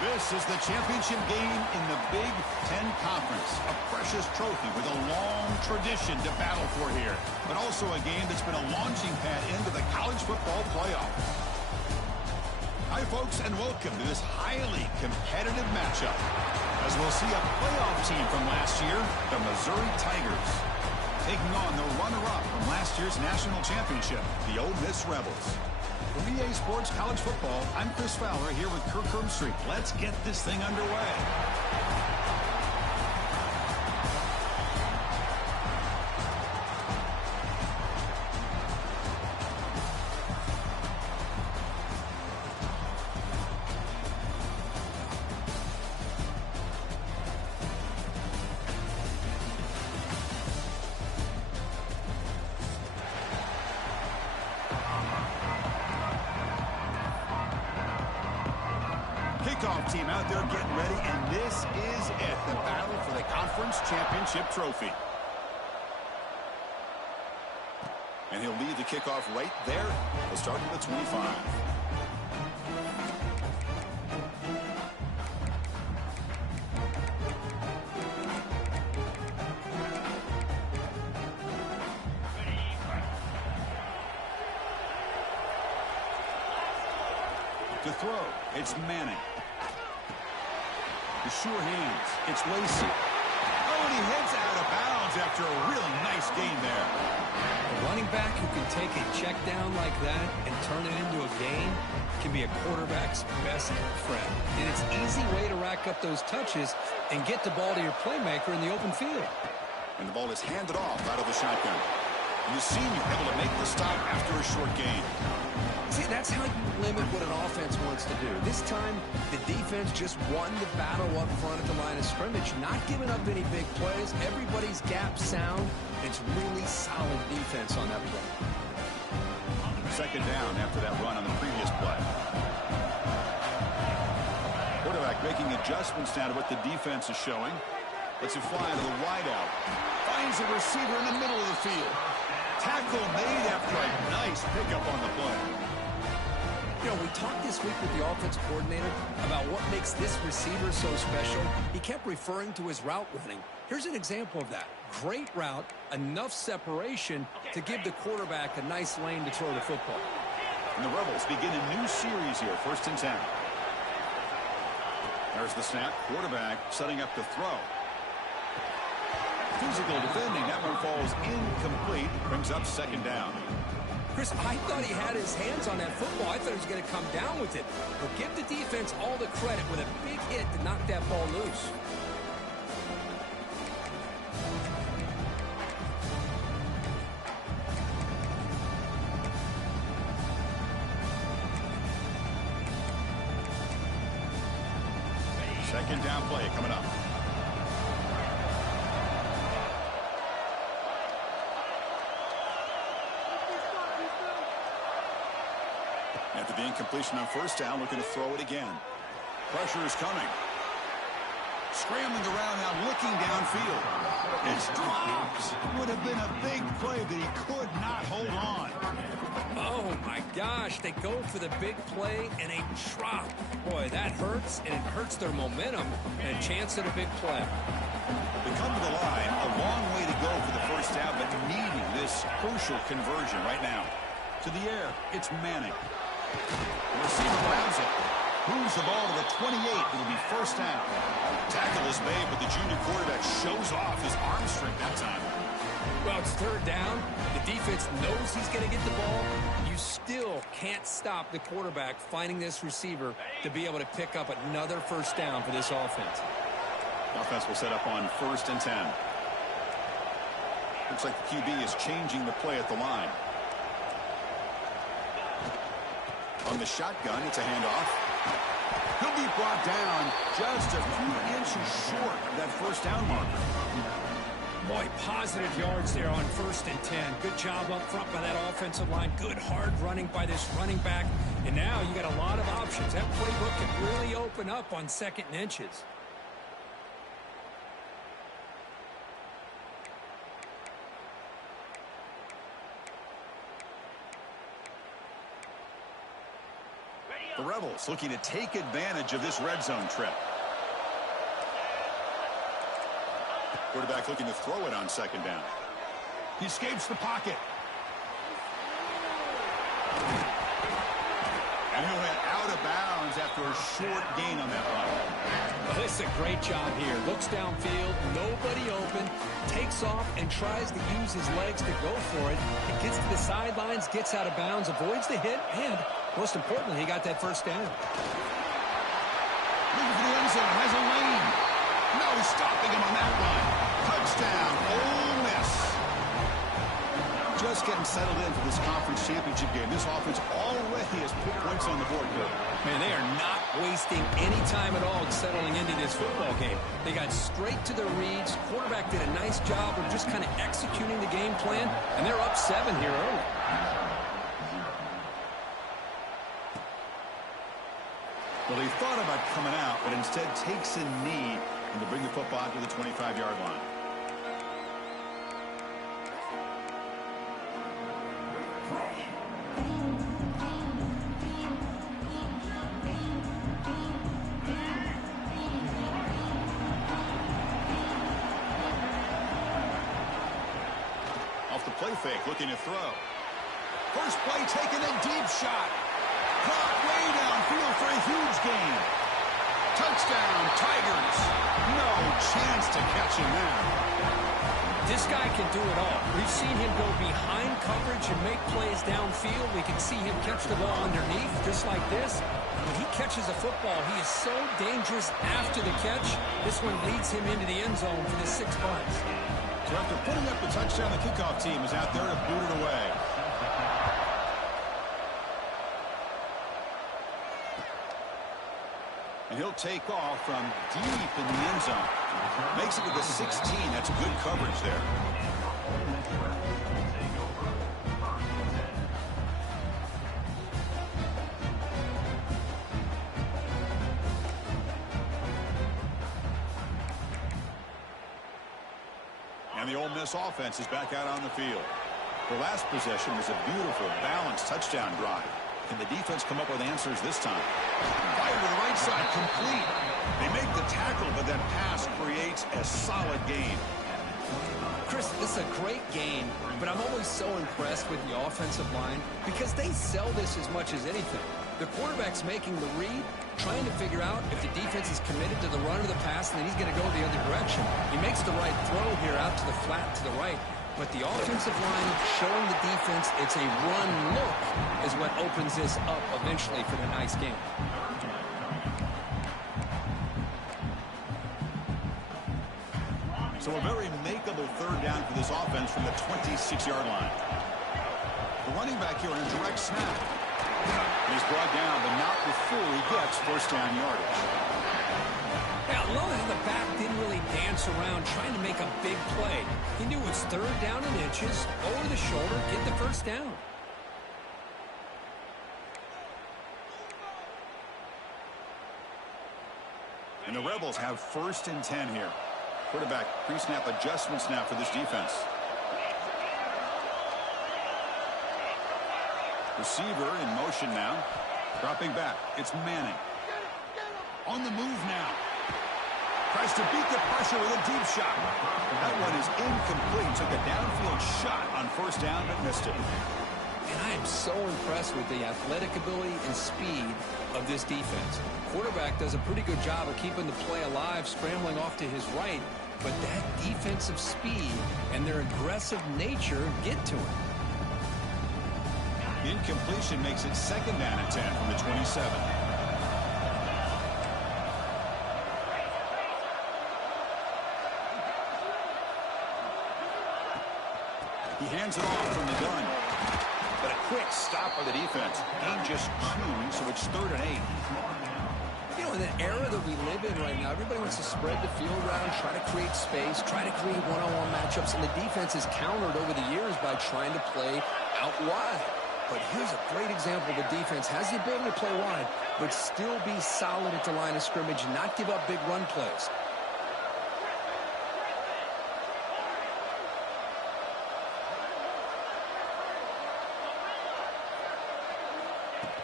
This is the championship game in the Big Ten Conference. A precious trophy with a long tradition to battle for here. But also a game that's been a launching pad into the college football playoff. Hi, folks, and welcome to this highly competitive matchup. As we'll see a playoff team from last year, the Missouri Tigers, taking on the runner-up from last year's national championship, the Ole Miss Rebels. From EA Sports College Football, I'm Chris Fowler here with Kirk Herbstreit. Let's get this thing underway. Kickoff team out there getting ready, and this is it, the battle for the conference championship trophy. And he'll lead the kickoff right there. He'll start with the 25. To throw, it's Manning. The sure hands, it's Lacy. Oh, and he heads out of bounds after a really nice gain there. A running back who can take a check down like that and turn it into a gain can be a quarterback's best friend. And it's an easy way to rack up those touches and get the ball to your playmaker in the open field. And the ball is handed off out of the shotgun. And the senior able to make the stop after a short gain. See, that's how you limit what an offense wants to do. This time, the defense just won the battle up front at the line of scrimmage, not giving up any big plays. Everybody's gap sound. It's really solid defense on that play. Second down after that run on the previous play. Quarterback making adjustments now to what the defense is showing. Lets it fly to the wideout. Finds a receiver in the middle of the field. Tackle made after a nice pickup on the play. You know, we talked this week with the offensive coordinator about what makes this receiver so special. He kept referring to his route running. Here's an example of that. Great route, enough separation to give the quarterback a nice lane to throw the football. And the Rebels begin a new series here, 1st and 10. There's the snap. Quarterback setting up the throw. Physical defending. That one falls incomplete. Brings up 2nd down. Chris, I thought he had his hands on that football. I thought he was going to come down with it. But give the defense all the credit with a big hit to knock that ball loose. Second down play coming up. After the incompletion on 1st down, looking to throw it again. Pressure is coming. Scrambling around now, looking downfield. It's dropped. Would have been a big play, but he could not hold on. Oh, my gosh. They go for the big play, and they drop. Boy, that hurts, and it hurts their momentum and a chance at a big play. They come to the line, a long way to go for the 1st down, but needing this crucial conversion right now. To the air, it's Manning. The receiver grabs it. Moves the ball to the 28. It'll be 1st down. Tackle is made, but the junior quarterback shows off his arm strength that time. Well, it's 3rd down. The defense knows he's going to get the ball. You still can't stop the quarterback finding this receiver to be able to pick up another 1st down for this offense. The offense will set up on 1st and 10. Looks like the QB is changing the play at the line. On the shotgun, it's a handoff. He'll be brought down just a few inches short of that 1st down marker. Boy, positive yards there on 1st and 10. Good job up front by that offensive line. Good hard running by this running back. And now you got a lot of options. That playbook can really open up on 2nd and inches. The Rebels looking to take advantage of this red zone trip. Quarterback looking to throw it on second down. He escapes the pocket. And he went out of bounds after a short gain on that run. Well, this is a great job here. Looks downfield, nobody open, takes off and tries to use his legs to go for it. He gets to the sidelines, gets out of bounds, avoids the hit, and most importantly, he got that first down. Looking for the end zone, has a lane. No stopping him on that run. Touchdown, Ole Miss. Just getting settled in for this conference championship game. This offense already has put points on the board here. Man, they are not wasting any time at all settling into this football game. They got straight to their reads. Quarterback did a nice job of just kind of executing the game plan, and they're up 7 here early. Well, he thought about coming out, but instead takes a knee and to bring the football out to the 25-yard line. Off the play fake, looking to throw. First play taken, a deep shot. Caught way downfield for a huge gain. Touchdown, Tigers. No chance to catch him there. This guy can do it all. We've seen him go behind coverage and make plays downfield. We can see him catch the ball underneath, just like this. When he catches a football, he is so dangerous after the catch. This one leads him into the end zone for the 6 points. So after putting up the touchdown, the kickoff team is out there to boot it away. And he'll take off from deep in the end zone. Makes it to the 16. That's good coverage there. And the Ole Miss offense is back out on the field. The last possession was a beautiful, balanced touchdown drive. Can the defense come up with answers this time? Fire to the right side, complete. They make the tackle, but that pass creates a solid gain. Chris, this is a great game, but I'm always so impressed with the offensive line because they sell this as much as anything. The quarterback's making the read, trying to figure out if the defense is committed to the run or the pass, and then he's going to go the other direction. He makes the right throw here out to the flat to the right. But the offensive line showing the defense it's a run look is what opens this up eventually for the nice game. So a very makeable third down for this offense from the 26-yard line. The running back here on a direct snap. He's brought down, but not before he gets first down yardage. Now, Lowe in the back didn't really dance around trying to make a big play. He knew it's third down in inches, over the shoulder, get the first down. And the Rebels have first and 10 here. Quarterback pre-snap adjustment snap for this defense. Receiver in motion now. Dropping back. It's Manning. On the move now. Tries to beat the pressure with a deep shot. That one is incomplete. Took a downfield shot on first down, but missed it. And I am so impressed with the athletic ability and speed of this defense. Quarterback does a pretty good job of keeping the play alive, scrambling off to his right, but that defensive speed and their aggressive nature get to him. Incompletion makes it second down at 10 from the 27. He hands it off from the gun. But a quick stop by the defense. Gain just 2, so it's third and 8. You know, in the era that we live in right now, everybody wants to spread the field around, try to create space, try to create one-on-one matchups, and the defense is countered over the years by trying to play out wide. But here's a great example. The defense has the ability to play wide, but still be solid at the line of scrimmage, not give up big run plays.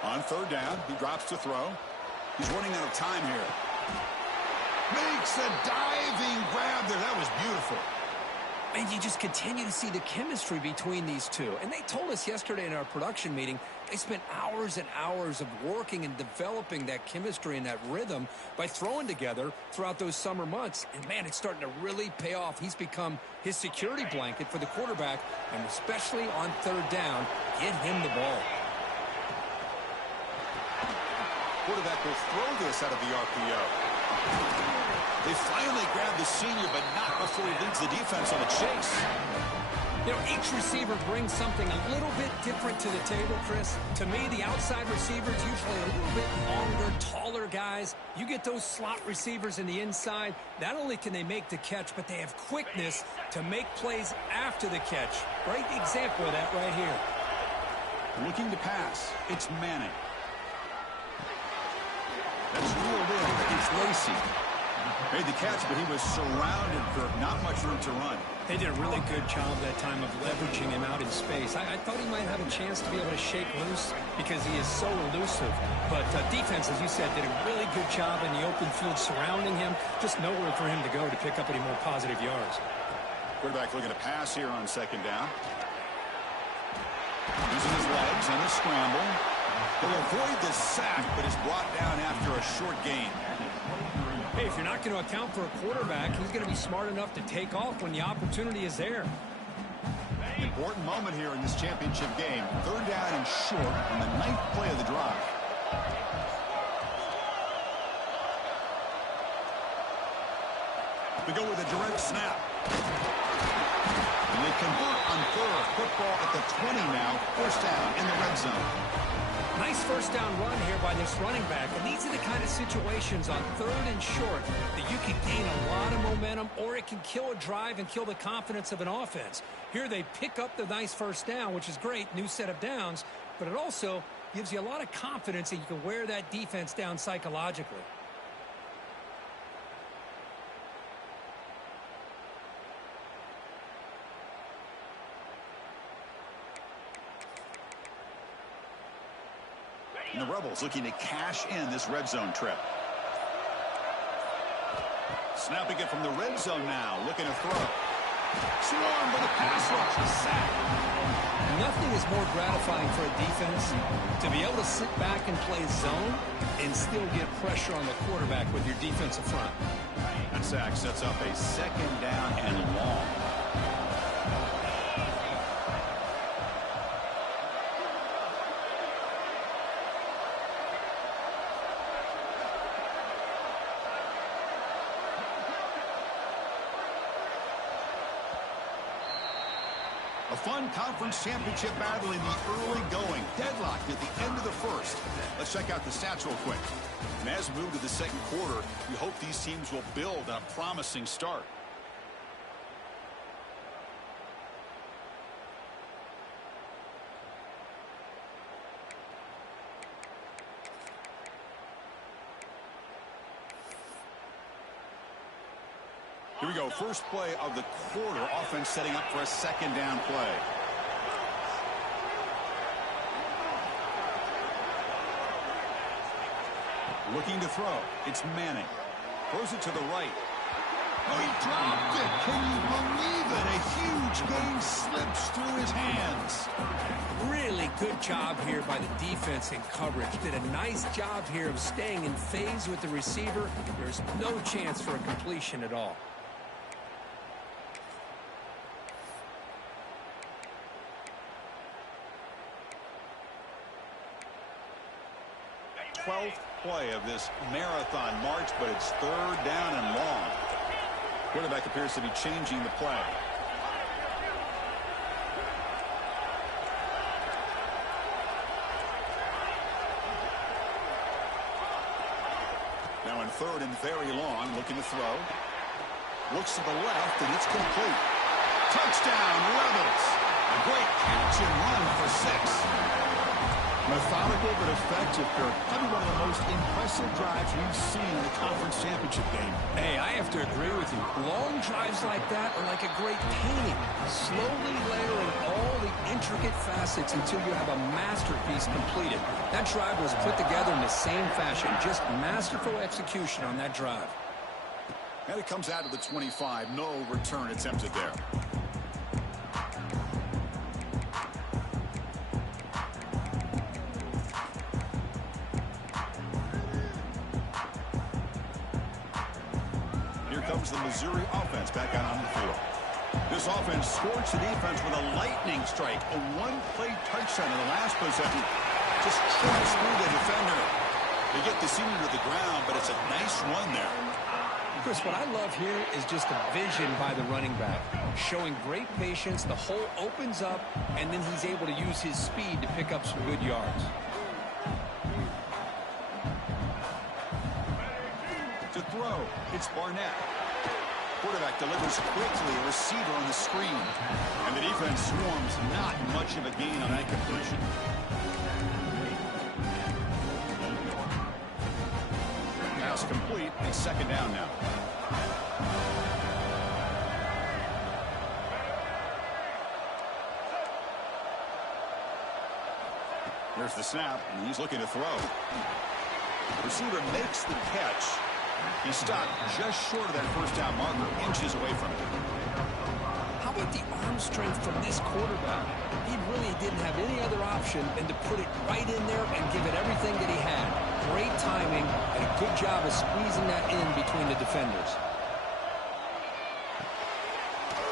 On On third down, he drops to throw. He's running out of time here. Makes a diving grab there. That was beautiful. And you just continue to see the chemistry between these two. And they told us yesterday in our production meeting, they spent hours and hours of working and developing that chemistry and that rhythm by throwing together throughout those summer months. And, man, it's starting to really pay off. He's become his security blanket for the quarterback, and especially on third down, get him the ball. Quarterback will throw this out of the RPO. They finally grab the senior, but not before he leads the defense on a chase. You know, each receiver brings something a little bit different to the table, Chris. To me, the outside receivers usually a little bit longer, taller guys. You get those slot receivers in the inside, not only can they make the catch, but they have quickness to make plays after the catch. Great example of that right here. Looking to pass. It's Manning. That's reeled in against Lacy. Made the catch, but he was surrounded, Kirk. Not much room to run. They did a really good job that time of leveraging him out in space. I thought he might have a chance to be able to shake loose because he is so elusive. But defense, as you said, did a really good job in the open field surrounding him. Just nowhere for him to go to pick up any more positive yards. Quarterback looking to pass here on second down. Using his legs and the scramble. He'll avoid the sack, but is brought down after a short gain. Hey, if you're not going to account for a quarterback, he's going to be smart enough to take off when the opportunity is there. Important moment here in this championship game. Third down and short on the 9th play of the drive. We go with a direct snap. And they convert on third. Football at the 20 now. First down in the red zone. Nice first down run here by this running back. And these are the kind of situations on third and short that you can gain a lot of momentum, or it can kill a drive and kill the confidence of an offense. Here they pick up the nice first down, which is great, new set of downs, but it also gives you a lot of confidence that you can wear that defense down psychologically. And the Rebels looking to cash in this red zone trip. Snapping it from the red zone now, looking to throw. Swarm with a pass rush, a sack. Nothing is more gratifying for a defense to be able to sit back and play zone and still get pressure on the quarterback with your defensive front. That sack sets up a second down and long. A fun conference championship battle in the early going. Deadlocked at the end of the first. Let's check out the stats real quick. And as we move to the second quarter, we hope these teams will build on a promising start. Here we go. First play of the quarter. Offense setting up for a second down play. Looking to throw. It's Manning. Throws it to the right. Oh, he dropped it. Can you believe it? A huge gain slips through his hands. Really good job here by the defense in coverage. Did a nice job here of staying in phase with the receiver. There's no chance for a completion at all. 12th play of this marathon march, but it's third down and long. Quarterback appears to be changing the play. Now in third and very long, looking to throw. Looks to the left, and it's complete. Touchdown, Rebels. A great catch and run for 6. Methodical but effective, Kirk. Probably one of the most impressive drives we've seen in a conference championship game. Hey, I have to agree with you. Long drives like that are like a great painting. Slowly layering all the intricate facets until you have a masterpiece completed. That drive was put together in the same fashion. Just masterful execution on that drive. And it comes out to the 25. No return attempted there. Comes the Missouri offense back out on the field. This offense scorched the defense with a lightning strike. A one-play touchdown in the last possession. Just tries through the defender. They get the senior to the ground, but it's a nice run there. Chris, what I love here is just a vision by the running back. Showing great patience, the hole opens up, and then he's able to use his speed to pick up some good yards. To throw, it's Barnett. Quarterback delivers quickly, a receiver on the screen. And the defense swarms, not much of a gain on that completion. Pass complete, and second down now. There's the snap, and he's looking to throw. Receiver makes the catch. He stopped just short of that first down marker, inches away from it. How about the arm strength from this quarterback? He really didn't have any other option than to put it right in there and give it everything that he had. Great timing and a good job of squeezing that in between the defenders.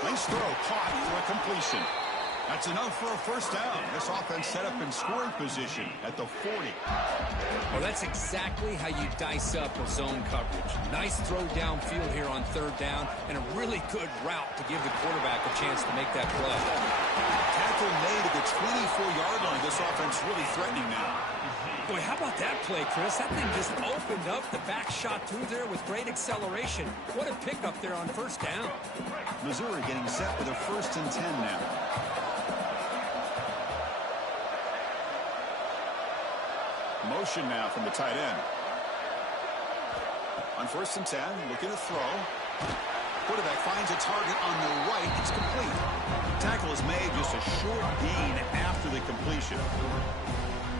Nice throw, caught for a completion. That's enough for a first down. This offense set up in scoring position at the 40. Well, that's exactly how you dice up a zone coverage. Nice throw downfield here on third down, and a really good route to give the quarterback a chance to make that play. Tackle made at the 24-yard line. This offense really threatening now. Boy, how about that play, Chris? That thing just opened up. The back shot through there with great acceleration. What a pickup there on first down. Missouri getting set with a 1st and 10 now. Motion now from the tight end. On 1st and 10, looking to throw. Quarterback finds a target on the right. It's complete. Tackle is made, just a short gain after the completion.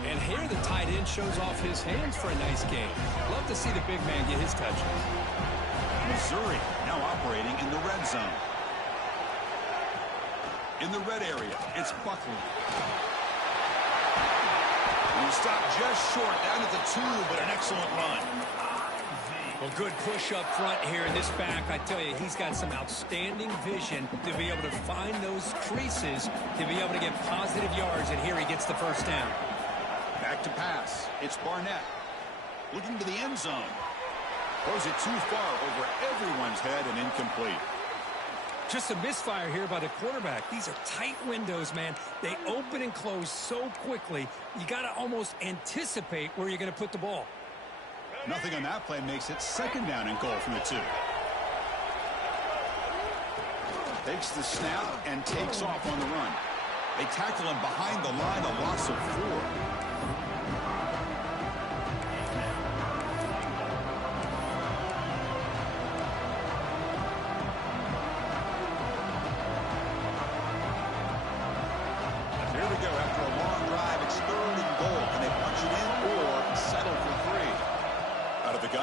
And here the tight end shows off his hands for a nice game. Love to see the big man get his touches. Missouri now operating in the red zone. In the red area, it's Buckley. He stopped just short, down at the 2, but an excellent run. Well, good push up front here in this back. I tell you, he's got some outstanding vision to be able to find those creases, to be able to get positive yards, and here he gets the first down. Back to pass. It's Barnett. Looking to the end zone. Throws it too far over everyone's head and incomplete. Just a misfire here by the quarterback. These are tight windows, man. They open and close so quickly. You got to almost anticipate where you're going to put the ball. Nothing on that play makes it 2nd down and goal from the 2. Takes the snap and takes off on the run. They tackle him behind the line, a loss of 4.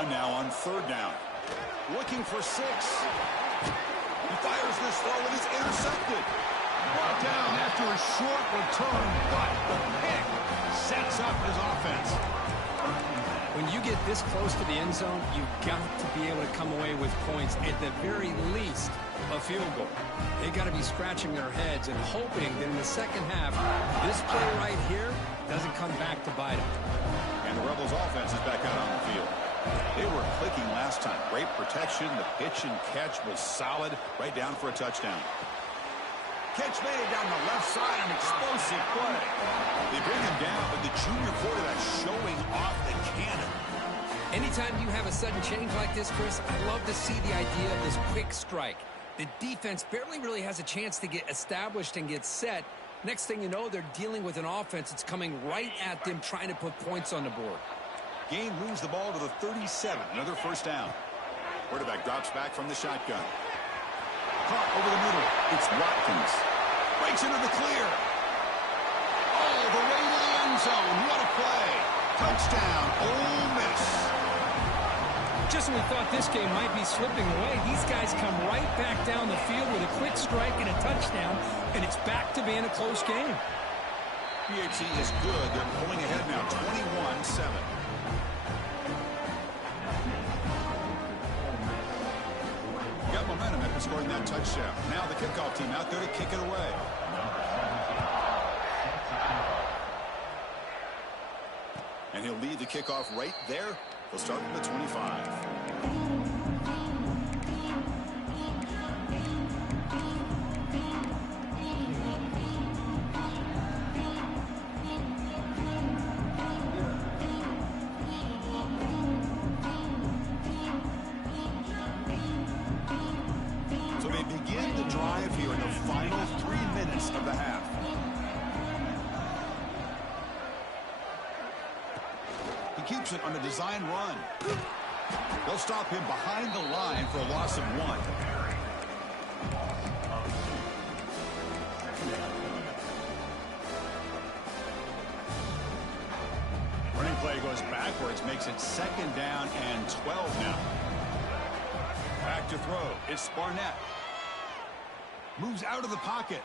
Now on 3rd down. Looking for 6. He fires this throw and it's intercepted. Brought down after a short return, but the pick sets up his offense. When you get this close to the end zone, you've got to be able to come away with points, at the very least, a field goal. They got to be scratching their heads and hoping that in the second half, this play right here doesn't come back to bite them. And the Rebels offense is back out on the field. They were clicking last time. Great protection. The pitch and catch was solid. Right down for a touchdown. Catch made down the left side. An explosive play. They bring him down, but the junior quarterback showing off the cannon. Anytime you have a sudden change like this, Chris, I love to see the idea of this quick strike. The defense barely really has a chance to get established and get set, Next thing you know, they're dealing with an offense that's coming right at them, trying to put points on the board. Gain moves the ball to the 37. Another first down. Quarterback drops back from the shotgun. Caught over the middle. It's Watkins. Breaks into the clear. Oh, the way to the end zone. What a play. Touchdown, Ole Miss. Just when we thought this game might be slipping away, these guys come right back down the field with a quick strike and a touchdown, and it's back to being a close game. PHC is good. They're pulling ahead now, 21-7. Got momentum after scoring that touchdown. Now the kickoff team out there to kick it away. And he'll lead the kickoff right there. He'll start from the 25. So they begin the drive here in the final 3 minutes of the half. He keeps it on a design run. They'll stop him behind the line for a loss of 1. Running play goes backwards, makes it 2nd down and 12 now. Back to throw. It's Barnett. Moves out of the pocket.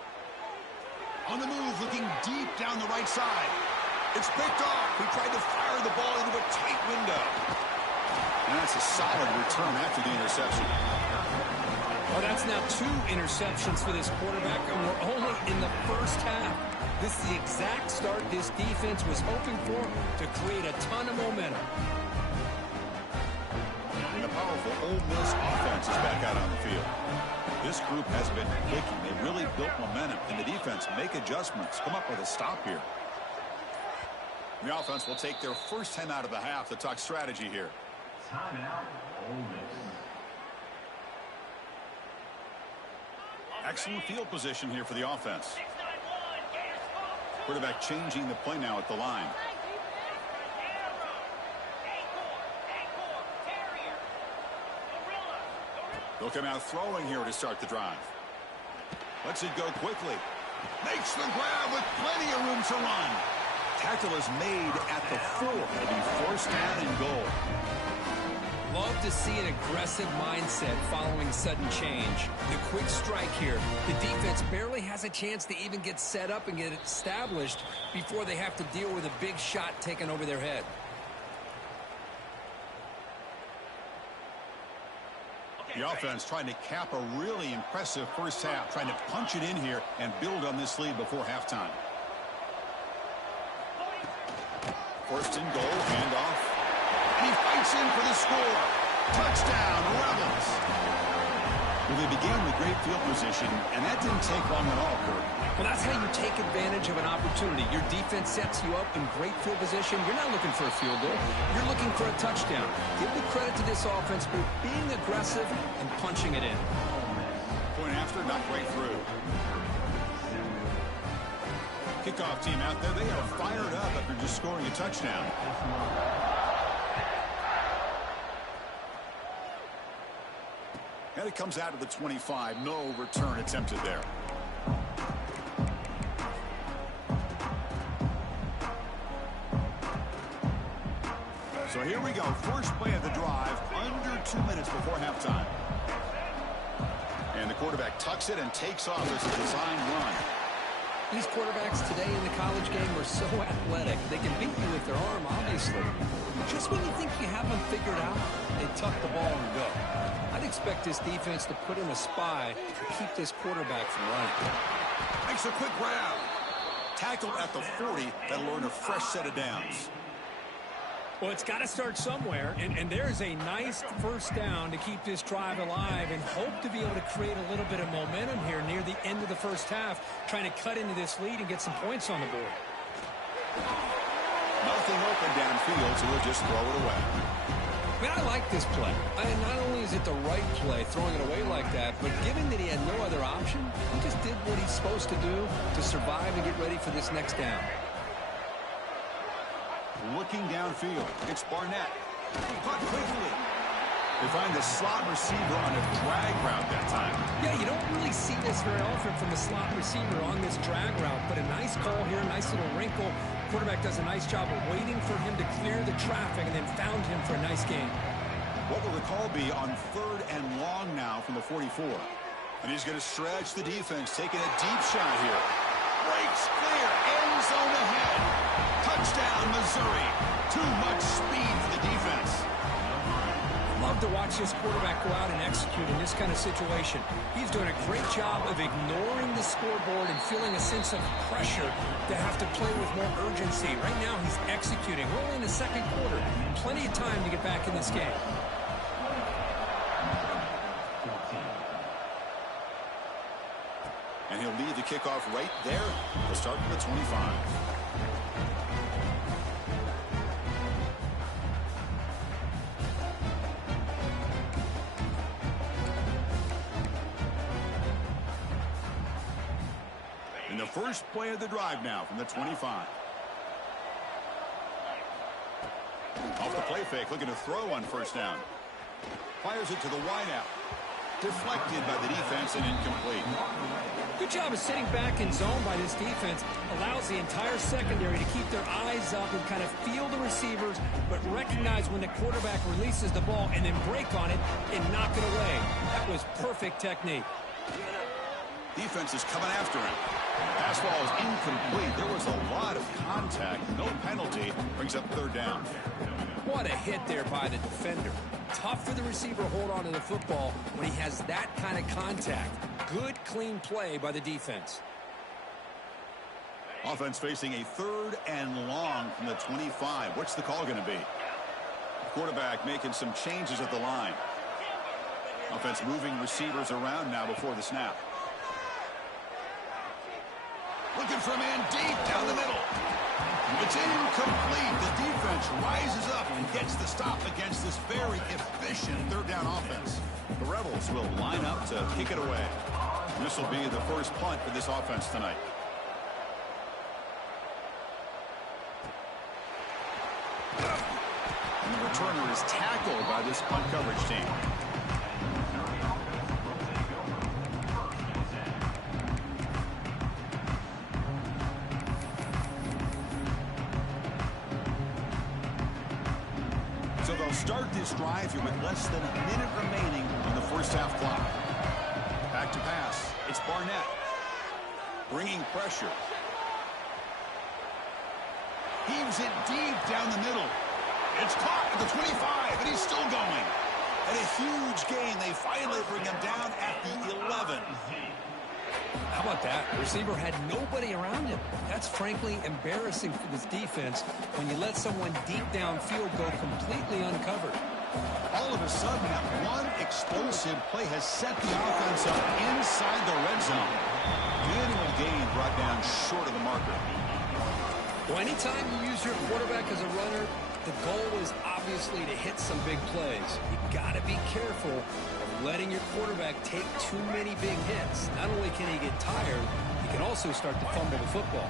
On the move, looking deep down the right side. It's picked off. He tried to fire the ball into a tight window. And that's a solid return after the interception. Well, that's now 2 interceptions for this quarterback, and we're only in the first half. This is the exact start this defense was hoping for to create a ton of momentum. And the powerful Ole Miss offense is back out on the field. This group has been clicking. They really built momentum, and the defense make adjustments. Come up with a stop here. The offense will take their first 10 out of the half to talk strategy here. Timeout, Ole Miss. Excellent field position here for the offense. Quarterback changing the play now at the line. They'll come out throwing here to start the drive. Lets it go quickly. Makes the grab with plenty of room to run. Tackle is made at the 4. It'll be first down and goal. Love to see an aggressive mindset following sudden change. The quick strike here. The defense barely has a chance to even get set up and get it established before they have to deal with a big shot taken over their head. The offense trying to cap a really impressive first half, trying to punch it in here and build on this lead before halftime. First and goal, handoff. And he fights in for the score. Touchdown, Rebels. Well, they began with great field position, and that didn't take long at all, Kirk. Well, that's how you take advantage of an opportunity. Your defense sets you up in great field position. You're not looking for a field goal. You're looking for a touchdown. Give the credit to this offense for being aggressive and punching it in. Point after, not quite through. Kickoff team out there, they are fired up after just scoring a touchdown. And it comes out of the 25. No return attempted there. So here we go. First play of the drive, under 2 minutes before halftime. And the quarterback tucks it and takes off as a design run. These quarterbacks today in the college game are so athletic. They can beat you with their arm, obviously. Just when you think you have them figured out, they tuck the ball and go. I'd expect this defense to put in a spy to keep this quarterback from running. Makes a quick grab. Tackled at the 40. That'll earn a fresh set of downs. Well, it's got to start somewhere, and there's a nice first down to keep this drive alive and hope to be able to create a little bit of momentum here near the end of the first half, trying to cut into this lead and get some points on the board. Nothing open downfield, so we'll just throw it away. Man, I like this play. And not only is it the right play, throwing it away like that, but given that he had no other option, he just did what he's supposed to do to survive and get ready for this next down. Looking downfield, it's Barnett. Caught quickly. They find the slot receiver on a drag route that time. Yeah, you don't really see this very often from the slot receiver on this drag route, but a nice call here, nice little wrinkle. Quarterback does a nice job of waiting for him to clear the traffic and then found him for a nice gain. What will the call be on 3rd and long now from the 44? And he's going to stretch the defense, taking a deep shot here. Breaks clear, end zone ahead. Touchdown, Missouri. Too much speed for the defense. Love to watch this quarterback go out and execute in this kind of situation. He's doing a great job of ignoring the scoreboard and feeling a sense of pressure to have to play with more urgency. Right now, he's executing. We're only in the second quarter. Plenty of time to get back in this game. And he'll lead the kickoff right there to start from the 25. In the first play of the drive now from the 25. Off the play fake, looking to throw on 1st down. Fires it to the wideout. Deflected by the defense and incomplete. Good job of sitting back in zone by this defense. Allows the entire secondary to keep their eyes up and kind of feel the receivers, but recognize when the quarterback releases the ball and then break on it and knock it away. That was perfect technique. Defense is coming after him. Pass ball is incomplete. There was a lot of contact. No penalty. Brings up 3rd down. What a hit there by the defender. Tough for the receiver to hold on to the football when he has that kind of contact. Good, clean play by the defense. Offense facing a 3rd and long from the 25. What's the call going to be? Quarterback making some changes at the line. Offense moving receivers around now before the snap. Looking for a man deep down the middle. It's incomplete. The defense rises up and gets the stop against this very efficient 3rd down offense. The Rebels will line up to kick it away. This will be the first punt for this offense tonight. And the returner is tackled by this punt coverage team. So they'll start this drive here with less than a minute remaining on the first half clock. Back to pass. It's Barnett. Bringing pressure. Heaves it deep down the middle. It's caught at the 25, and he's still going. And a huge gain. They finally bring him down at the 11. How about that? The receiver had nobody around him. That's frankly embarrassing for this defense when you let someone deep downfield go completely uncovered. All of a sudden, that one explosive play has set the offense up inside the red zone. Minimal gain brought down short of the marker. Well, anytime you use your quarterback as a runner, the goal is obviously to hit some big plays. You got to be careful of letting your quarterback take too many big hits. Not only can he get tired, he can also start to fumble the football.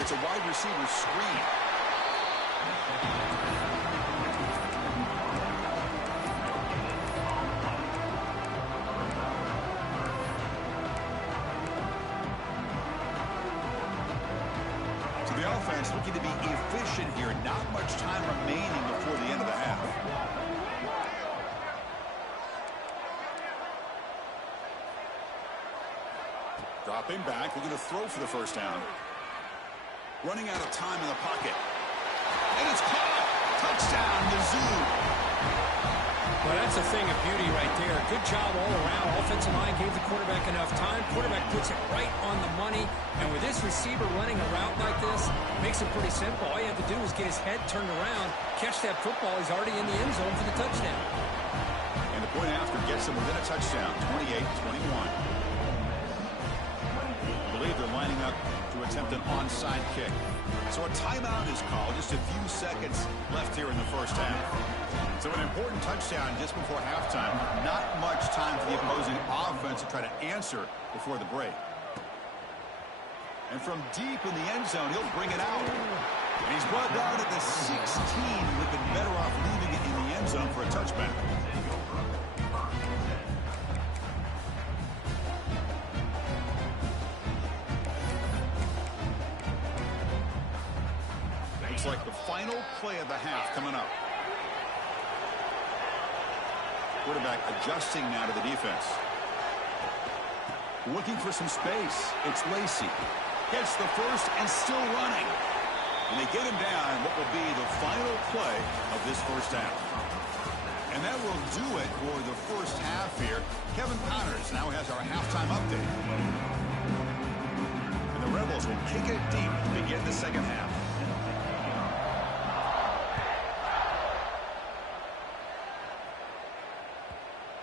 It's a wide receiver screen. So the offense looking to be efficient here. Not much time remaining before the end of the half. Dropping back, looking to throw for the 1st down. Running out of time in the pocket. And it's caught! Touchdown, Mizzou! Well, that's a thing of beauty right there. Good job all around. Offensive line gave the quarterback enough time. Quarterback puts it right on the money. And with this receiver running a route like this, makes it pretty simple. All you have to do is get his head turned around, catch that football. He's already in the end zone for the touchdown. And the point after gets him within a touchdown, 28-21. The believe they're lining up to attempt an onside kick. So a timeout is called. Just a few seconds left here in the first half. So an important touchdown just before halftime. Not much time for the opposing offense to try to answer before the break. And from deep in the end zone, he'll bring it out. And he's brought down at the 16. Would have been better off leaving it in the end zone for a touchback. Looks like the final play of the half coming up. Quarterback adjusting now to the defense. Looking for some space. It's Lacy. Gets the first and still running. And they get him down what will be the final play of this first half. And that will do it for the first half here. Kevin Connors now has our halftime update. And the Rebels will kick it deep to begin the second half.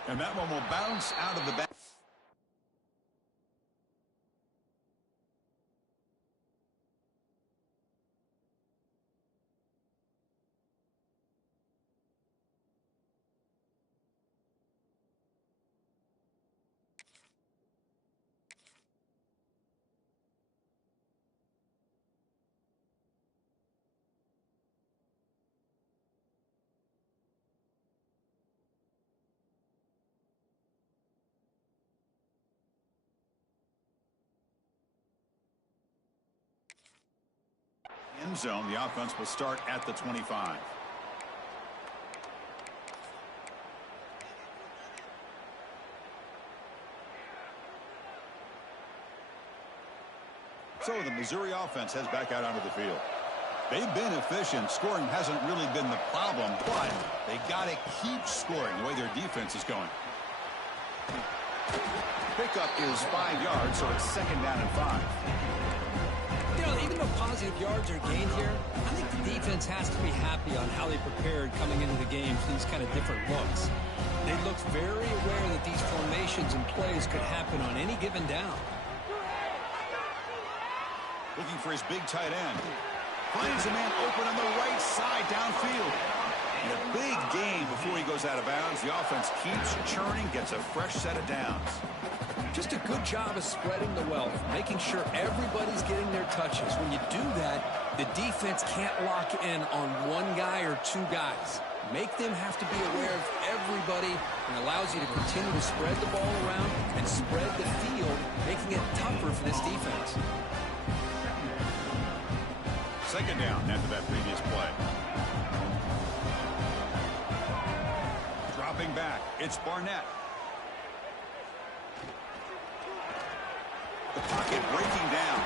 And that one will bounce out of the back. End zone. The offense will start at the 25. So the Missouri offense heads back out onto the field. They've been efficient. Scoring hasn't really been the problem, but they got to keep scoring the way their defense is going. Pickup is 5 yards, so it's second down and 5. You know, even though positive yards are gained here, I think the defense has to be happy on how they prepared coming into the game for these kind of different looks. They looked very aware that these formations and plays could happen on any given down. Looking for his big tight end. Finds a man open on the right side downfield. And a big gain before he goes out of bounds. The offense keeps churning, gets a fresh set of downs. Just a good job of spreading the wealth, making sure everybody's getting their touches. When you do that, the defense can't lock in on one guy or two guys. Make them have to be aware of everybody, and allows you to continue to spread the ball around and spread the field, making it tougher for this defense. Second down after that previous play. Dropping back, it's Barnett. The pocket breaking down.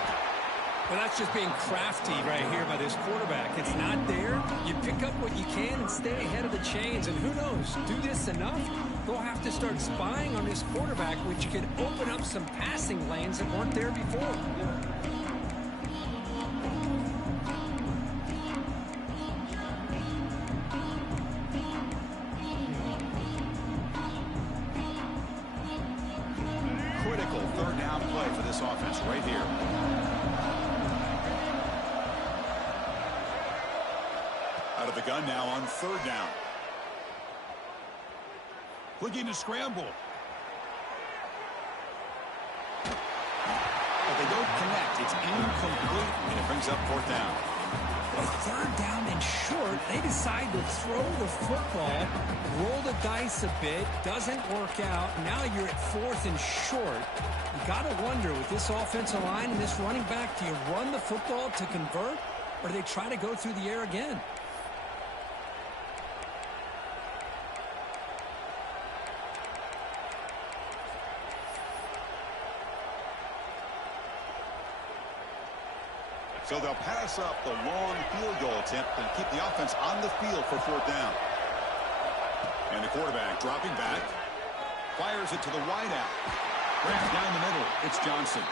Well, that's just being crafty right here by this quarterback. It's not there. You pick up what you can and stay ahead of the chains. And who knows, do this enough, they'll have to start spying on this quarterback, which could open up some passing lanes that weren't there before. Critical third down play for this offense right here. Out of the gun now on third down. Looking to scramble. But they don't connect. It's incomplete, and it brings up fourth down. A third down and short, they decide to throw the football, roll the dice a bit, doesn't work out. Now you're at fourth and short. You got to wonder, with this offensive line and this running back, do you run the football to convert, or do they try to go through the air again? So they'll pass up the long field goal attempt and keep the offense on the field for fourth down. And the quarterback dropping back. Fires it to the wideout. Wrapped down the middle. It's Johnson.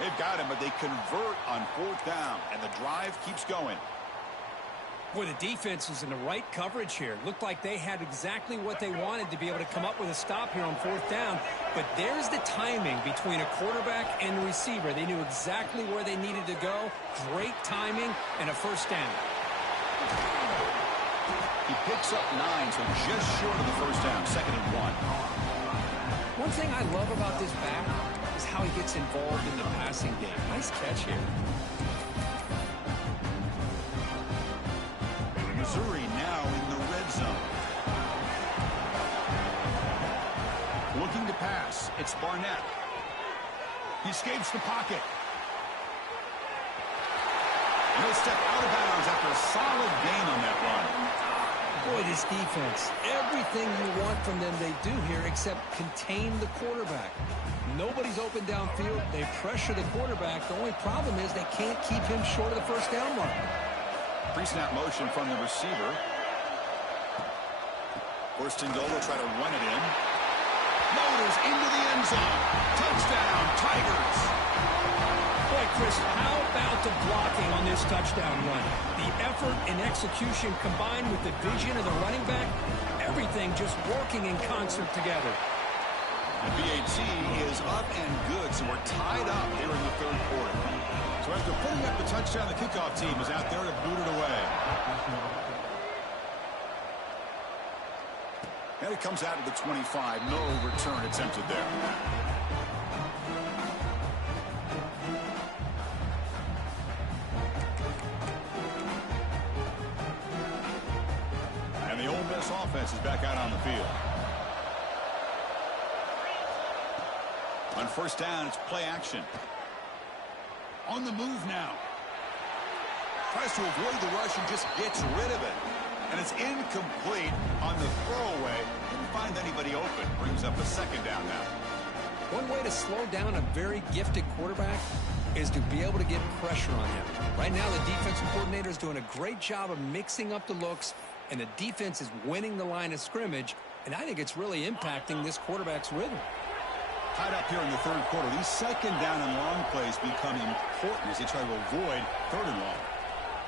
They've got him, but they convert on fourth down. And the drive keeps going. Boy, the defense was in the right coverage here. Looked like they had exactly what they wanted to be able to come up with a stop here on fourth down. But there's the timing between a quarterback and the receiver. They knew exactly where they needed to go. Great timing and a first down. He picks up 9, so just short of the first down, 2nd and 1. One thing I love about this back is how he gets involved in the passing game. Nice catch here. Missouri now in the red zone. Looking to pass. It's Barnett. He escapes the pocket. And he'll step out of bounds after a solid gain on that run. Boy, this defense, everything you want from them they do here except contain the quarterback. Nobody's open downfield. They pressure the quarterback. The only problem is they can't keep him short of the first down mark. Pre-snap motion from the receiver. First and goal, will try to run it in. Motors into the end zone. Touchdown, Tigers. Boy, Chris, how about the blocking on this touchdown run? The effort and execution combined with the vision of the running back, everything just working in concert together. The BAT is up and good, so we're tied up here in the third quarter. So after putting up the touchdown, the kickoff team is out there to boot it away. And it comes out of the 25. No return attempted there. And the Ole Miss offense is back out on the field. On first down, it's play action. On the move now. Tries to avoid the rush and just gets rid of it. And it's incomplete on the throwaway. Didn't find anybody open. Brings up a second down now. One way to slow down a very gifted quarterback is to be able to get pressure on him. Right now, the defensive coordinator is doing a great job of mixing up the looks, and the defense is winning the line of scrimmage, and I think it's really impacting this quarterback's rhythm. Tied up here in the third quarter. These second down and long plays become important as they try to avoid third and long.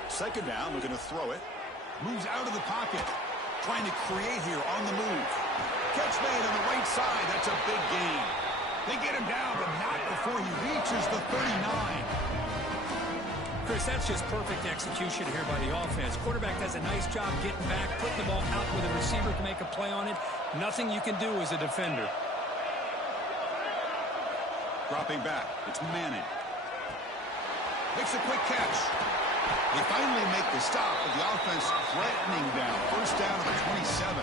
Second down, we're going to throw it. Moves out of the pocket. Trying to create here on the move. Catch made on the right side. That's a big gain. They get him down, but not before he reaches the 39. Chris, that's just perfect execution here by the offense. Quarterback does a nice job getting back, putting the ball out where the receiver can make a play on it. Nothing you can do as a defender. Dropping back. It's Manning. Makes a quick catch. They finally make the stop, but the offense threatening down. First down to the 27.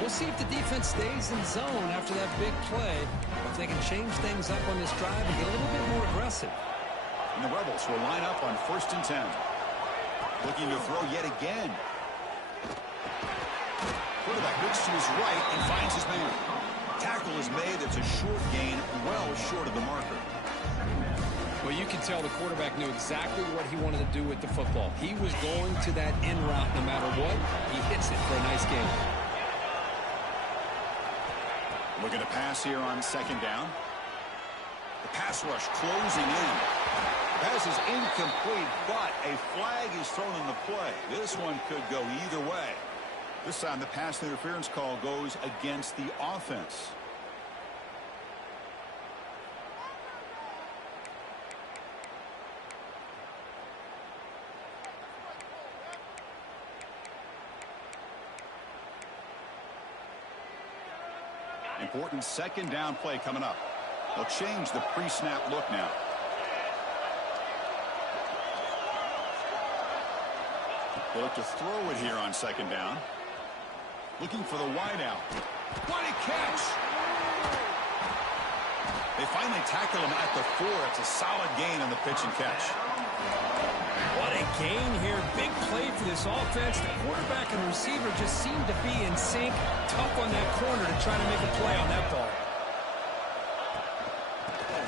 We'll see if the defense stays in zone after that big play, or if they can change things up on this drive and get a little bit more aggressive. And the Rebels will line up on 1st and 10. Looking to throw yet again. Quarterback looks to his right and finds his man. Tackle is made. That's a short gain, well short of the marker. Well, you can tell the quarterback knew exactly what he wanted to do with the football. He was going to that in route no matter what. He hits it for a nice gain. Looking to pass here on second down. The pass rush closing in. Pass is incomplete, but a flag is thrown in the play. This one could go either way. This time the pass interference call goes against the offense. Important second down play coming up. They'll change the pre-snap look now. They look to throw it here on second down. Looking for the wideout. What a catch! They finally tackle him at the 4. It's a solid gain on the pitch and catch. What a gain here. Big play for this offense. The quarterback and receiver just seem to be in sync. Tough on that corner to try to make a play on that ball.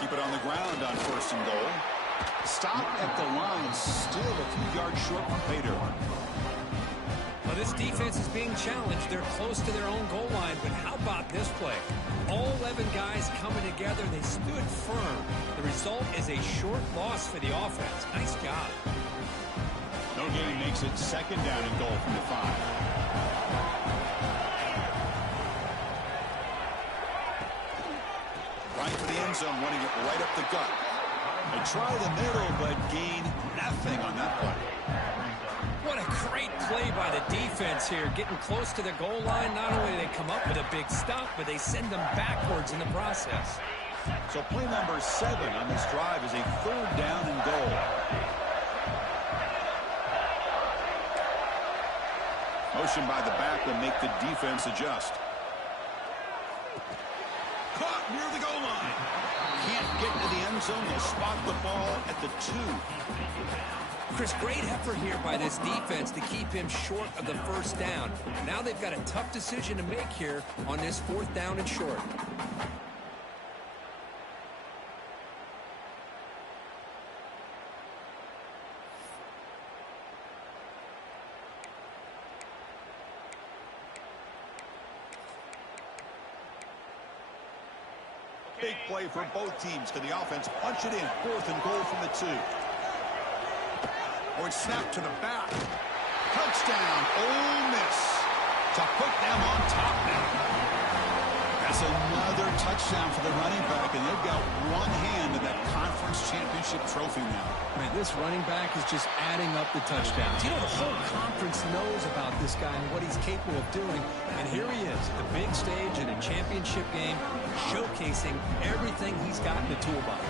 Keep it on the ground on 1st and goal. Stop at the line. Still a few yards short from pay dirt. Well, this defense is being challenged. They're close to their own goal line, but how about this play? All 11 guys coming together. They stood firm. The result is a short loss for the offense. Nice job. No No gain makes it second down and goal from the 5. Right for the end zone, running it right up the gut. They try the middle, but gain nothing on that play. What a great play by the defense here. Getting close to the goal line, not only do they come up with a big stop, but they send them backwards in the process. So play number 7 on this drive is a third down and goal. Motion by the back will make the defense adjust. Caught near the goal line. Can't get to the end zone. They'll spot the ball at the 2. Chris, great effort here by this defense to keep him short of the first down. Now they've got a tough decision to make here on this 4th down and short. Big play for both teams. Can the offense punch it in? 4th and goal from the 2. Or it's snapped to the back. Touchdown, Ole Miss, to put them on top now. That's another touchdown for the running back, and they've got one hand in that conference championship trophy now. Man, this running back is just adding up the touchdowns. You know, the whole conference knows about this guy and what he's capable of doing. And here he is, the big stage in a championship game, showcasing everything he's got in the toolbox.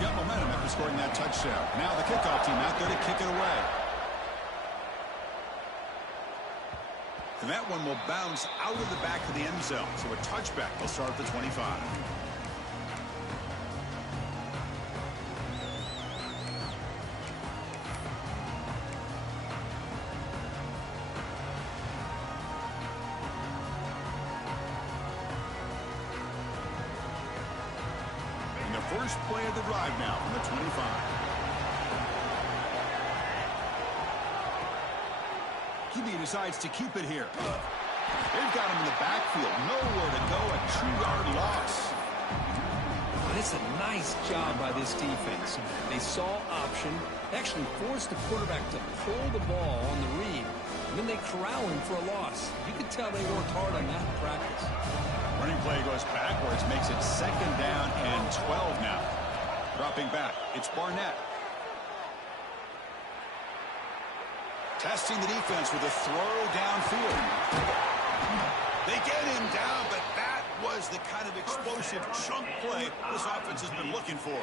Got momentum after scoring that touchdown. Now the kickoff team out there to kick it away. And that one will bounce out of the back of the end zone. So a touchback will start at the 25. First play of the drive now from the 25. QB decides to keep it here. They've got him in the backfield. Nowhere to go. A 2-yard loss. But it's a nice job by this defense. They saw option, actually forced the quarterback to pull the ball on the read, and then they corral him for a loss. You could tell they worked hard on that in practice. Running play goes backwards, makes it second down and 12 now. Dropping back, it's Barnett. Testing the defense with a throw downfield. They get him down, but that was the kind of explosive chunk play this offense has been looking for.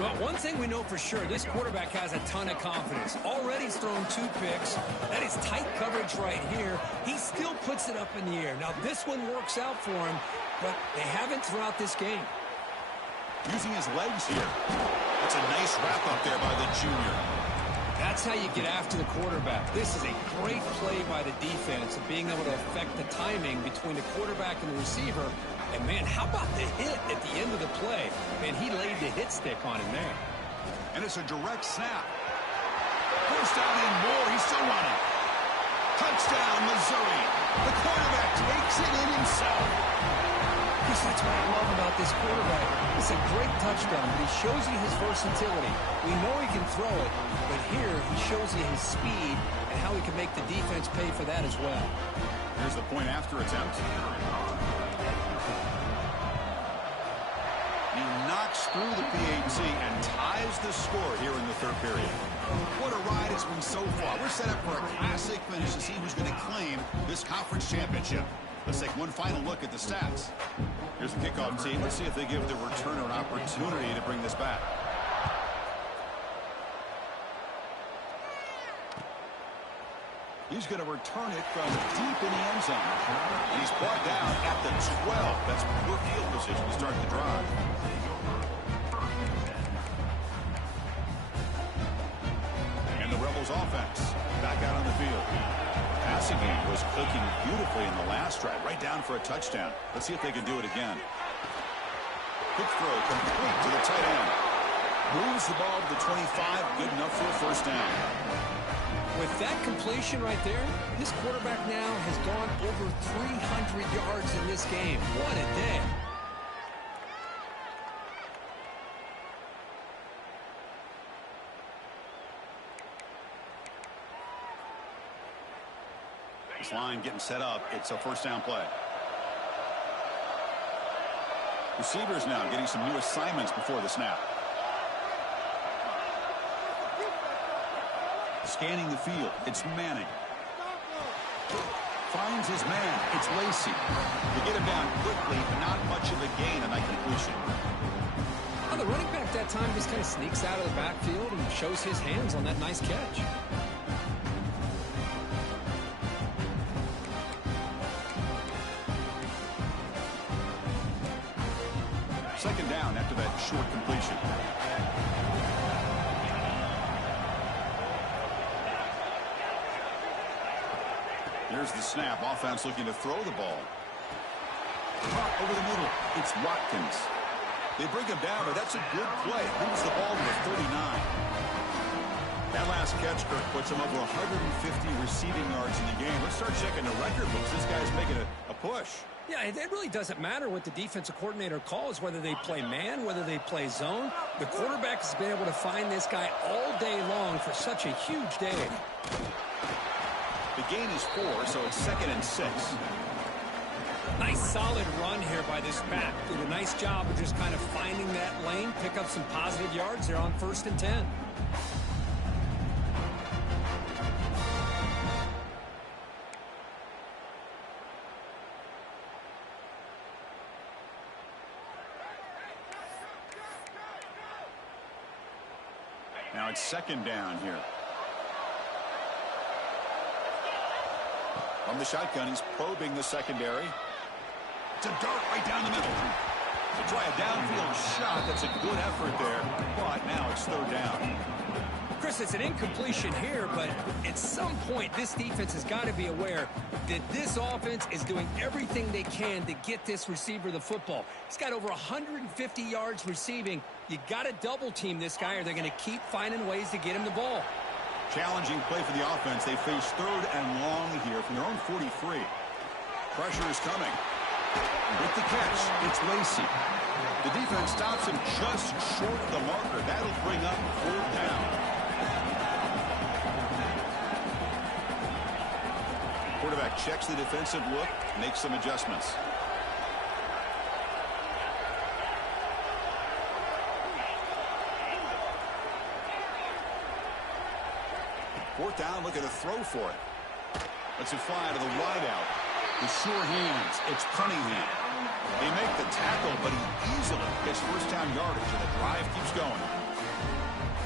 Well, one thing we know for sure, this quarterback has a ton of confidence. Already he's thrown 2 picks. That is tight coverage right here. He still puts it up in the air. Now, this one works out for him, but they haven't throughout this game. Using his legs here. That's a nice wrap up there by the junior. That's how you get after the quarterback. This is a great play by the defense of being able to affect the timing between the quarterback and the receiver. And, man, how about the hit at the end of the play? Man, he laid the hit stick on him there. And it's a direct snap. First down and more. He's still running. Touchdown, Missouri. The quarterback takes it in himself. Chris, that's what I love about this quarterback. It's a great touchdown, but he shows you his versatility. We know he can throw it, but here he shows you his speed and how he can make the defense pay for that as well. Here's the point after attempt. He knocks through the PAT and ties the score here in the 3rd period. What a ride it's been so far. We're set up for a classic finish to see who's going to claim this conference championship. Let's take one final look at the stats. Here's the kickoff team. Let's see if they give the returner an opportunity to bring this back. He's going to return it from deep in the end zone. And he's brought down at the 12. That's poor field position to start the drive. And the Rebels offense back out on the field. Passing game was cooking beautifully in the last drive, right down for a touchdown. Let's see if they can do it again. Quick throw complete to the tight end. Moves the ball to the 25, good enough for a first down. With that completion right there, this quarterback now has gone over 300 yards in this game. What a day. This line getting set up. It's a first down play. Receivers now getting some new assignments before the snap. Scanning the field. It's Manning. Finds his man. It's Lacy. They get him down quickly, but not much of a gain on that completion. Well, the running back that time just kind of sneaks out of the backfield and shows his hands on that nice catch. Second down after that short completion. Here's the snap. Offense looking to throw the ball. Caught over the middle. It's Watkins. They bring him down, but that's a good play. Moves the ball to the 39. That last catch, Kirk, puts him over 150 receiving yards in the game. Let's start checking the record books. This guy's making a push. Yeah, it really doesn't matter what the defensive coordinator calls, whether they play man, whether they play zone. The quarterback has been able to find this guy all day long for such a huge day. The gain is 4, so it's 2nd and 6. Nice solid run here by this back. Did a nice job of just kind of finding that lane, pick up some positive yards there on 1st and 10. Now it's 2nd down here. From the shotgun, he's probing the secondary. It's a dart right down the middle. To try a downfield shot, that's a good effort there. But now it's 3rd down. Chris, it's an incompletion here, but at some point, this defense has got to be aware that this offense is doing everything they can to get this receiver the football. He's got over 150 yards receiving. You got to double team this guy, or they're going to keep finding ways to get him the ball. Challenging play for the offense. They face 3rd and long here from their own 43. Pressure is coming. With the catch, it's Lacy. The defense stops him just short of the marker. That'll bring up 4th down. Quarterback checks the defensive look, makes some adjustments. Fourth down, look at a throw for it. Lets it fly to the wideout. With sure hands, it's Cunningham. They make the tackle, but he easily gets first down yardage, and the drive keeps going.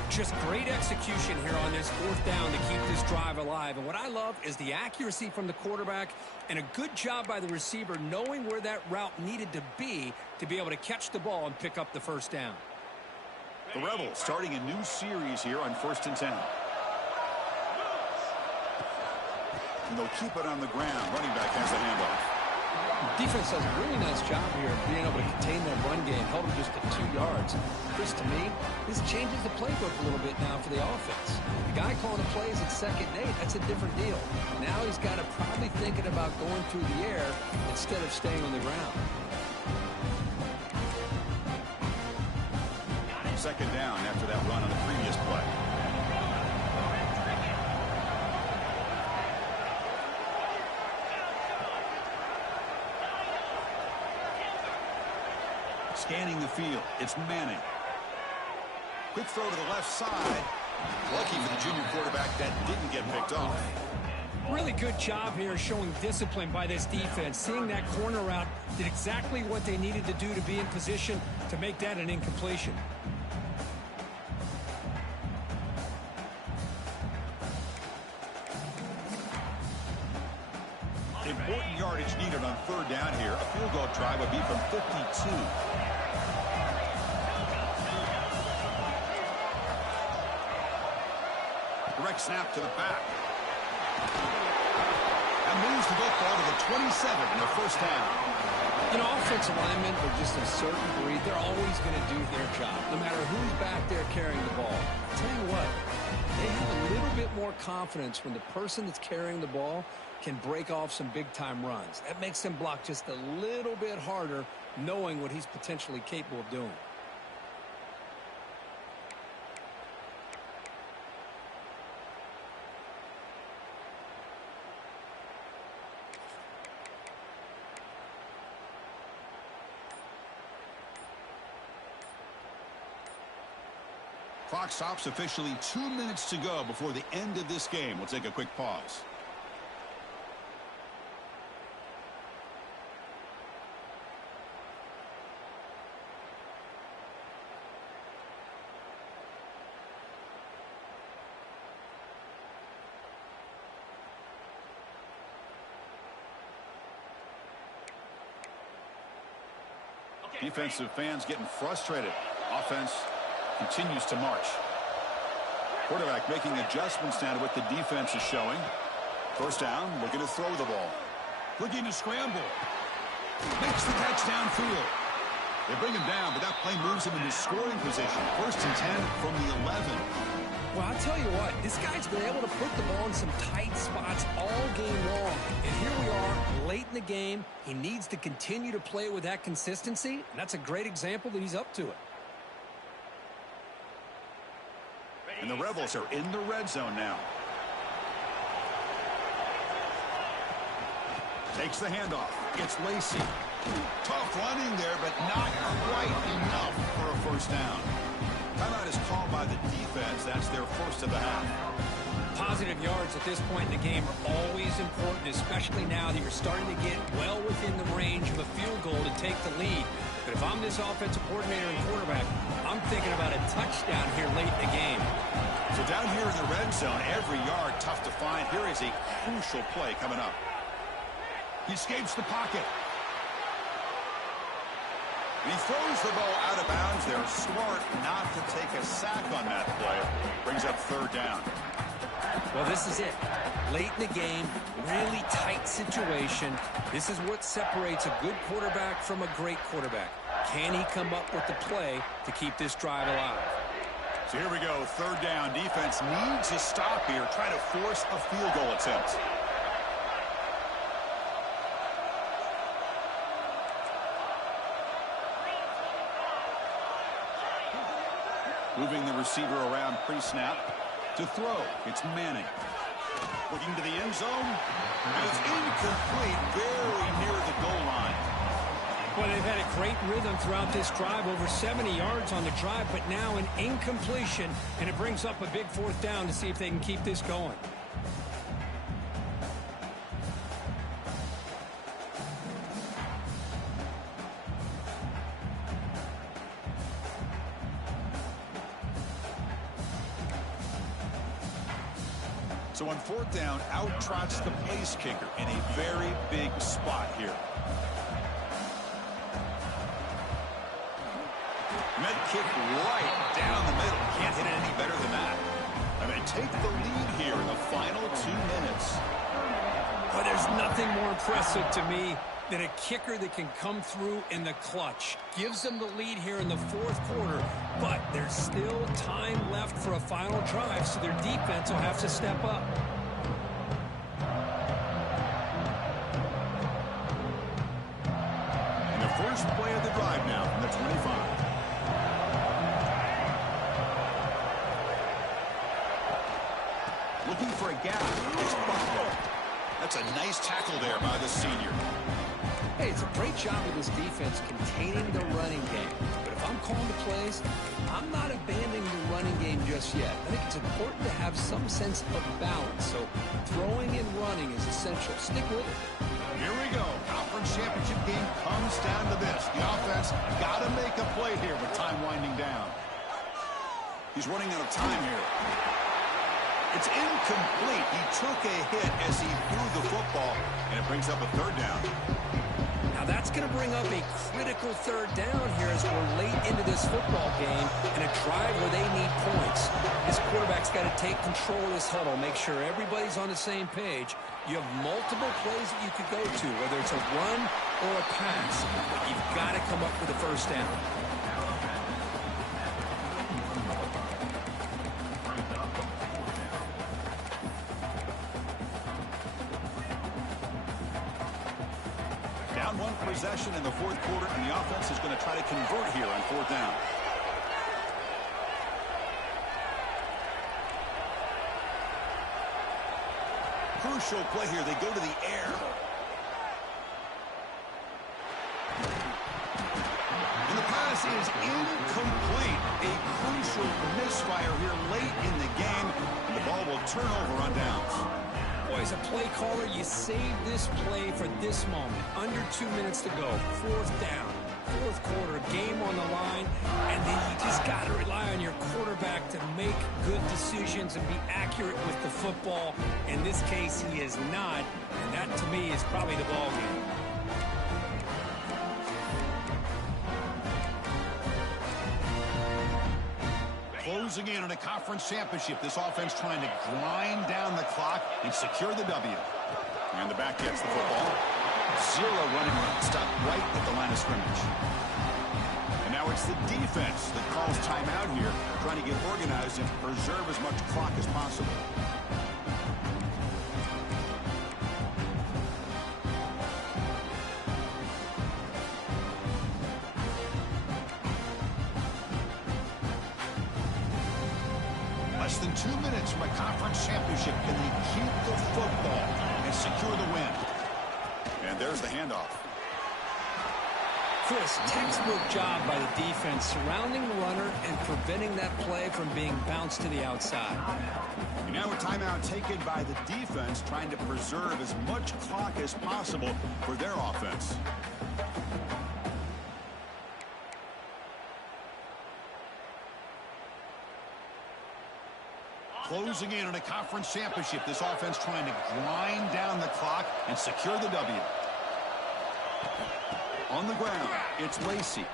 Just great execution here on this 4th down to keep this drive alive. And what I love is the accuracy from the quarterback and a good job by the receiver knowing where that route needed to be able to catch the ball and pick up the first down. The Rebels starting a new series here on 1st and 10. And they'll keep it on the ground. Running back has the handoff. Defense does a really nice job here of being able to contain their run game, held them just to 2 yards. Chris, to me, this changes the playbook a little bit now for the offense. The guy calling the plays at 2nd and 8, that's a different deal. Now he's got to probably thinking about going through the air instead of staying on the ground. 2nd down after that run on the previous play. Scanning the field, it's Manning. Quick throw to the left side. Lucky for the junior quarterback that didn't get picked off. Really good job here showing discipline by this defense. Seeing that corner route did exactly what they needed to do to be in position to make that an incompletion. Important yardage needed on 3rd down here. A field goal try would be from 52. Direct snap to the back. And moves the football to the 27 in the 1st down. You know, offensive linemen are just a certain breed. They're always going to do their job, no matter who's back there carrying the ball. I'll tell you what, they have a little bit more confidence when the person that's carrying the ball can break off some big-time runs. That makes them block just a little bit harder, knowing what he's potentially capable of doing. Clock stops officially 2 minutes to go before the end of this game. We'll take a quick pause. Defensive fans getting frustrated. Offense continues to march. Quarterback making adjustments now to what the defense is showing. First down, looking to throw the ball. Looking to scramble. Makes the catch downfield. They bring him down, but that play moves him into scoring position. First and 10 from the 11. Well, I'll tell you what, this guy's been able to put the ball in some tight spots all game long. And here we are, late in the game. He needs to continue to play with that consistency, and that's a great example that he's up to it. And the Rebels are in the red zone now. Takes the handoff. It's Lacy. Tough running there, but not quite enough for a first down. Timeout is called by the defense. That's their first of the half. Positive yards at this point in the game are always important, especially now that you're starting to get well within the range of a field goal to take the lead. But if I'm this offensive coordinator and quarterback, I'm thinking about a touchdown here late in the game. So down here in the red zone, every yard tough to find. Here is a crucial play coming up. He escapes the pocket. And he throws the ball out of bounds there. Smart not to take a sack on that play. Brings up third down. Well, this is it. Late in the game, really tight situation. This is what separates a good quarterback from a great quarterback. Can he come up with the play to keep this drive alive? So here we go, third down. Defense needs a stop here. Try to force a field goal attempt. Moving the receiver around pre-snap to throw. It's Manning. Looking to the end zone. And it's incomplete, very near the goal line. Well, they've had a great rhythm throughout this drive, over 70 yards on the drive, but now an incompletion, and it brings up a big fourth down to see if they can keep this going. So on fourth down, out trots the place kicker in a very big spot here. Med kick right down the middle. Can't hit it any better than that. And they take the lead here in the final 2 minutes. But there's nothing more impressive to me than a kicker that can come through in the clutch. Gives them the lead here in the fourth quarter, but there's still time left for a final drive, so their defense will have to step up. And the first play of the drive now from the 25. Looking for a gap. It's Butler. That's a nice tackle there by the senior. Hey, it's a great job of this defense containing the running game. But if I'm calling the plays, I'm not abandoning the running game just yet. I think it's important to have some sense of balance. So throwing and running is essential. Stick with it. Here we go. Conference championship game comes down to this. The offense got to make a play here with time winding down. He's running out of time here. It's incomplete. He took a hit as he threw the football, and it brings up a third down. Now that's going to bring up a critical third down here as we're late into this football game and a drive where they need points. This quarterback's got to take control of this huddle, make sure everybody's on the same page. You have multiple plays that you could go to, whether it's a run or a pass, but you've got to come up with a first down. One possession in the fourth quarter, and the offense is going to try to convert here on fourth down. Crucial play here. They go to the air. And the pass is Incomplete. A crucial misfire here late in the game. The ball will turn over on downs. Boy, as a play caller, you save this play for this moment. Under 2 minutes to go. Fourth down. Fourth quarter, game on the line, and then you just got to rely on your quarterback to make good decisions and be accurate with the football. In this case, he is not, and that, to me, is probably the ball game. Closing in on a conference championship, this offense trying to grind down the clock and secure the W. And the back gets the football. Zero running room. Stop right at the line of scrimmage. And now it's the defense that calls timeout here, trying to get organized and preserve as much clock as possible. Less than 2 minutes from a conference championship. Can they keep the football and secure the win? And there's the handoff. Chris, textbook job by the defense surrounding the runner and preventing that play from being bounced to the outside. And now a timeout taken by the defense, trying to preserve as much clock as possible for their offense. Closing in on a conference championship, this offense trying to grind down the clock and secure the W. On the ground, it's Lacy.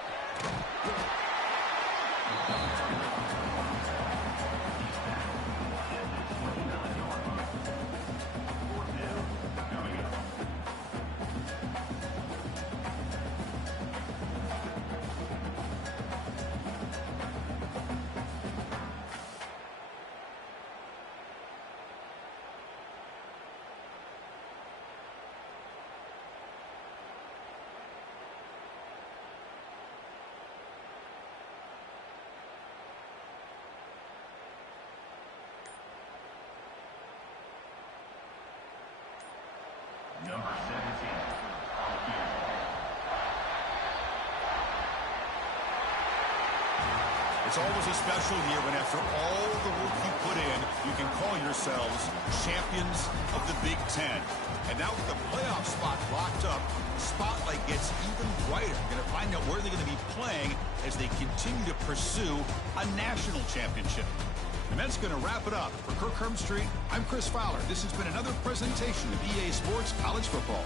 Number 17. It's always a special year when after all the work you put in, you can call yourselves champions of the Big Ten. And now with the playoff spot locked up, the spotlight gets even brighter. You're going to find out where they're going to be playing as they continue to pursue a national championship. And that's going to wrap it up. For Kirk Herbstreit, I'm Chris Fowler. This has been another presentation of EA Sports College Football.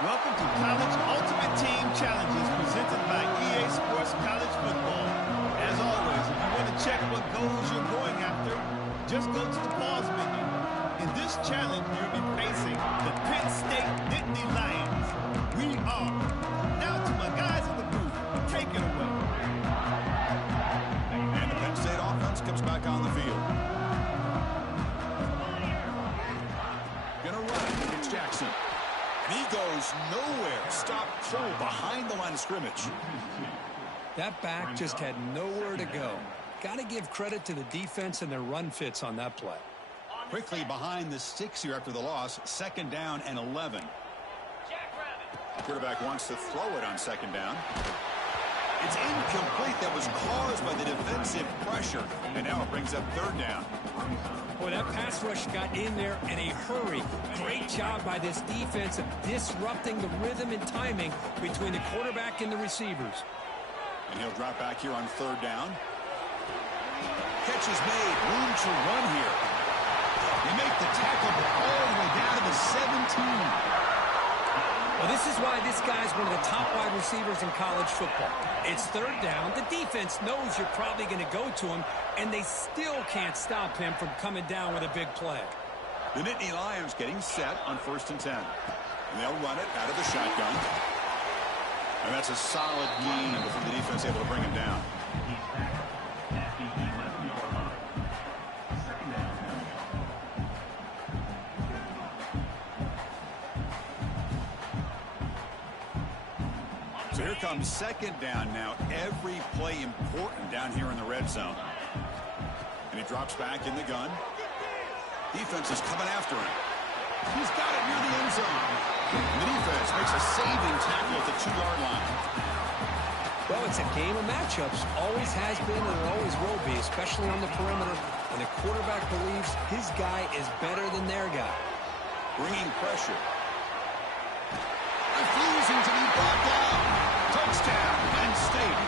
Welcome to College Ultimate Team Challenges presented by EA Sports College Football. As always, if you want to check what goals you're going after, just go to the pause menu. In this challenge, you'll be facing the Penn State Nittany Lions. We are. Now to my guys in the booth, take it away. And the Penn State offense comes back on the field. Gonna run it. It's Jackson. And he goes nowhere. Stop full behind the line of scrimmage. That back just had nowhere to go. Got to give credit to the defense and their run fits on that play. Quickly behind the 6 here after the loss. 2nd down and 11. Quarterback wants to throw it on 2nd down. It's incomplete. That was caused by the defensive pressure. And now it brings up 3rd down. Boy, that pass rush got in there in a hurry. Great job by this defense of disrupting the rhythm and timing between the quarterback and the receivers. And he'll drop back here on 3rd down. Catch is made. Room to run here. They make the tackle all the way down to the 17. Well, this is why this guy's one of the top wide receivers in college football. It's 3rd down. The defense knows you're probably going to go to him, and they still can't stop him from coming down with a big play. The Nittany Lions getting set on 1st and 10. And they'll run it out of the shotgun. And that's a solid gain before the defense able to bring him down. So here comes 2nd down now. Every play important down here in the red zone. And he drops back in the gun. Defense is coming after him. He's got it near the end zone. And the defense makes a saving tackle at the 2-yard line. Well, it's a game of matchups. Always has been and it always will be, especially on the perimeter. And the quarterback believes his guy is better than their guy. Bringing pressure. Refusing to be brought down. Touchdown, Penn State.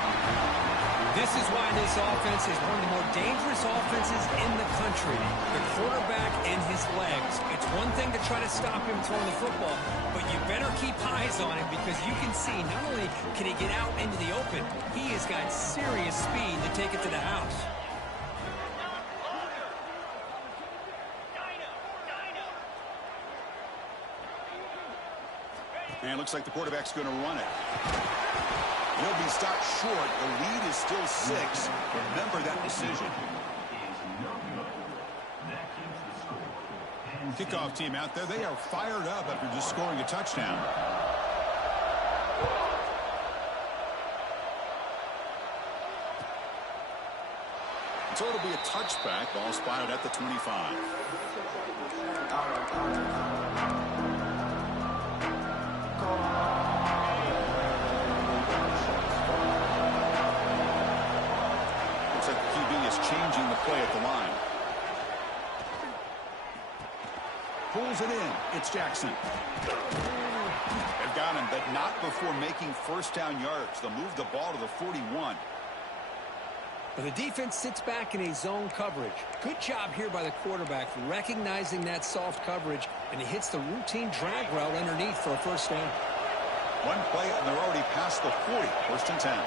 This is why this offense is one of the more dangerous offenses in the country. The quarterback and his legs. It's one thing to try to stop him throwing the football, but you better keep eyes on him because you can see not only can he get out into the open, he has got serious speed to take it to the house. And it looks like the quarterback's going to run it. He'll be stopped short. The lead is still 6. Remember that decision. Kickoff team out there. They are fired up after just scoring a touchdown. So it'll be a touchback. Ball spotted at the 25. Changing the play at the line. Pulls it in. It's Jackson. They've got him, but not before making 1st down yards. They'll move the ball to the 41. But the defense sits back in a zone coverage. Good job here by the quarterback recognizing that soft coverage, and he hits the routine drag route underneath for a 1st down. One play, and they're already past the 40. 1st and 10.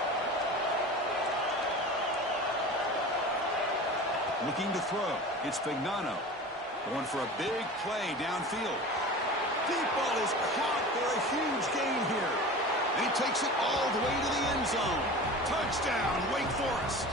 Looking to throw. It's Fignano. Going for a big play downfield. Deep ball is caught for a huge gain here. And he takes it all the way to the end zone. Touchdown, Wake Forest.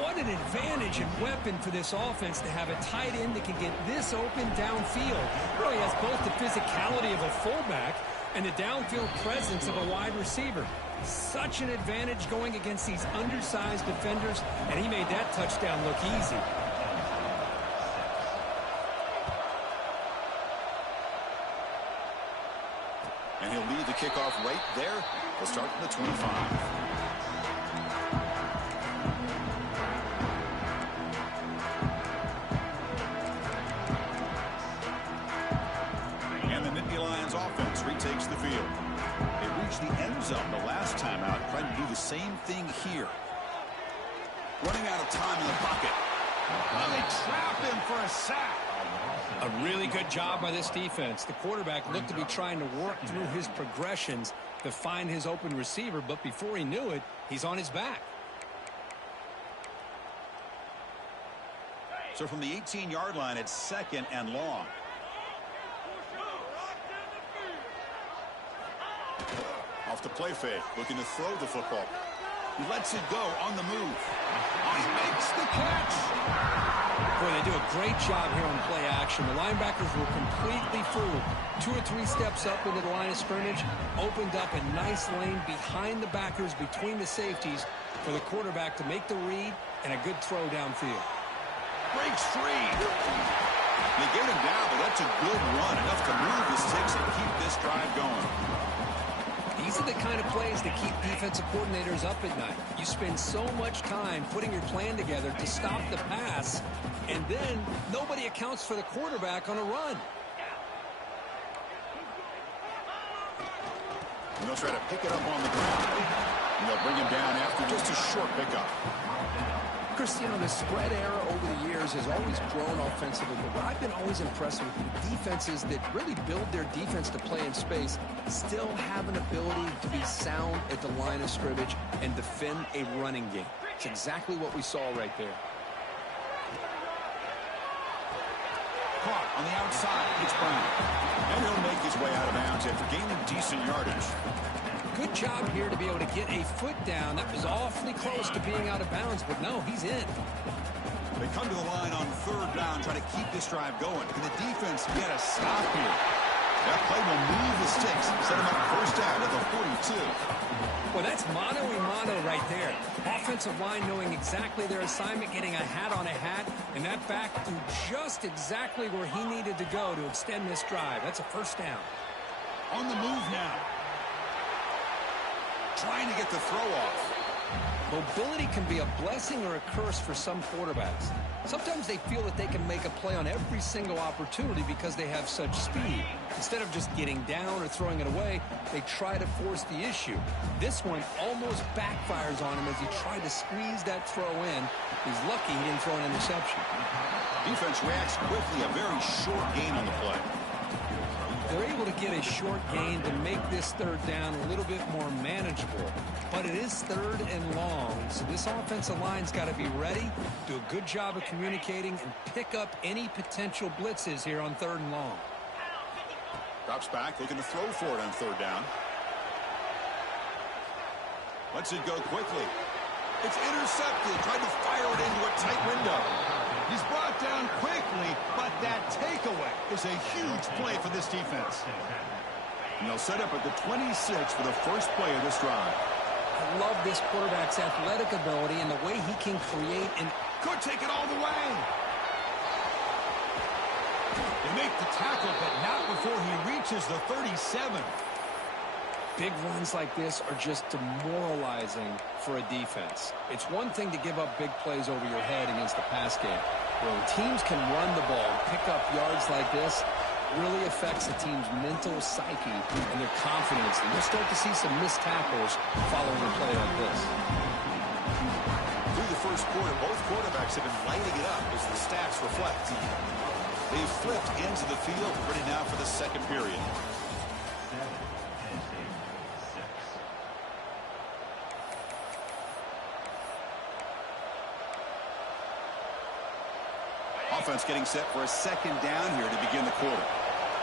What an advantage and weapon for this offense to have a tight end that can get this open downfield. Really has both the physicality of a fullback and the downfield presence of a wide receiver. Such an advantage going against these undersized defenders, and he made that touchdown look easy. And he'll lead the kickoff right there. He'll start from the 25. And the Nittany Lions offense retakes the field. They reached the end zone the last time out, trying to do the same thing here. Running out of time in the pocket. And they trap him for a sack. A really good job by this defense. The quarterback looked to be trying to work through his progressions to find his open receiver, but before he knew it, he's on his back. So from the 18-yard line, it's 2nd and long. Off the play fake, looking to throw the football. He lets it go on the move. He makes the catch. Boy, they do a great job here on play action. The linebackers were completely fooled. 2 or 3 steps up into the line of scrimmage, opened up a nice lane behind the backers, between the safeties, for the quarterback to make the read and a good throw downfield. Breaks free. They get him down, but that's a good run, enough to move the sticks and keep this drive going. These are the kind of plays that keep defensive coordinators up at night. You spend so much time putting your plan together to stop the pass, and then nobody accounts for the quarterback on a run. And they'll try to pick it up on the ground. And they'll bring him down after just a short pickup. Cristiano, the spread era over the years has always grown offensively, but what I've been always impressed with defenses that really build their defense to play in space still have an ability to be sound at the line of scrimmage and defend a running game. It's exactly what we saw right there. Caught on the outside. It's Brown. And he'll make his way out of bounds after gaining decent yardage. Good job here to be able to get a foot down. That was awfully close to being out of bounds, but no, he's in. They come to the line on third down, try to keep this drive going. And the defense get a stop here. That play will move the sticks, set them up first down at the 42. Well, that's mano-a-mano right there. Offensive line knowing exactly their assignment, getting a hat on a hat, and that back to just exactly where he needed to go to extend this drive. That's a first down. On the move now. Trying to get the throw off. Mobility can be a blessing or a curse for some quarterbacks. Sometimes they feel that they can make a play on every single opportunity because they have such speed. Instead of just getting down or throwing it away, they try to force the issue. This one almost backfires on him as he tried to squeeze that throw in. He's lucky he didn't throw an interception. Defense reacts quickly, a very short gain on the play. They're able to get a short gain to make this third down a little bit more manageable. But it is third and long, so this offensive line's got to be ready, do a good job of communicating, and pick up any potential blitzes here on third and long. Drops back, looking to throw for it on third down. Lets it go quickly. It's intercepted, tried to fire it into a tight window. He's brought down quickly, but that takeaway is a huge play for this defense. And they'll set up at the 26 for the first play of this drive. I love this quarterback's athletic ability and the way he can create and Could take it all the way. They make the tackle, but not before he reaches the 37. big runs like this are just demoralizing for a defense. It's one thing to give up big plays over your head against the pass game. When teams can run the ball, pick up yards like this, really affects a team's mental psyche and their confidence. And you'll start to see some missed tackles following a play like this. Through the first quarter, both quarterbacks have been lighting it up as the stats reflect. They've flipped into the field, ready now for the second period. Offense getting set for a second down here to begin the quarter.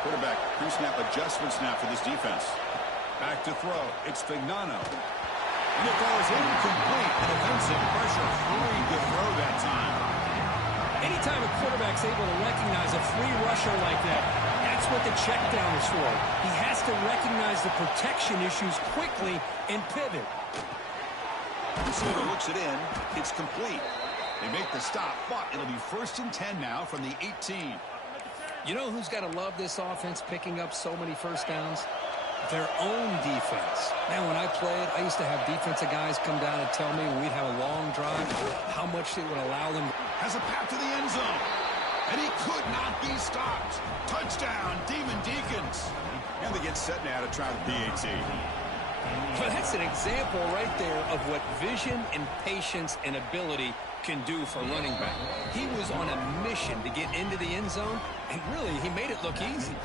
Quarterback pre-snap adjustments now for this defense. Back to throw. It's Fignano. And it goes incomplete. Defensive pressure. Hurry to throw that time. Anytime a quarterback's able to recognize a free rusher like that, that's what the check down is for. He has to recognize the protection issues quickly and pivot. Receiver looks it in. It's complete. They make the stop, but it'll be 1st and 10 now from the 18. You know who's got to love this offense picking up so many first downs? Their own defense. Man, when I played, I used to have defensive guys come down and tell me when we'd have a long drive how much it would allow them. Has a path to the end zone. And he could not be stopped. Touchdown, Demon Deacons. And they get set now to try the PAT. Well, that's an example right there of what vision and patience and ability can do for running back. He was on a mission to get into the end zone, and really, he made it look easy.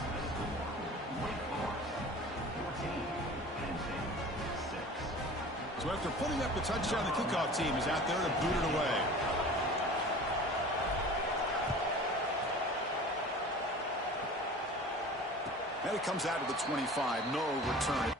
So after putting up the touchdown, the kickoff team is out there to boot it away. And it comes out to the 25. No return.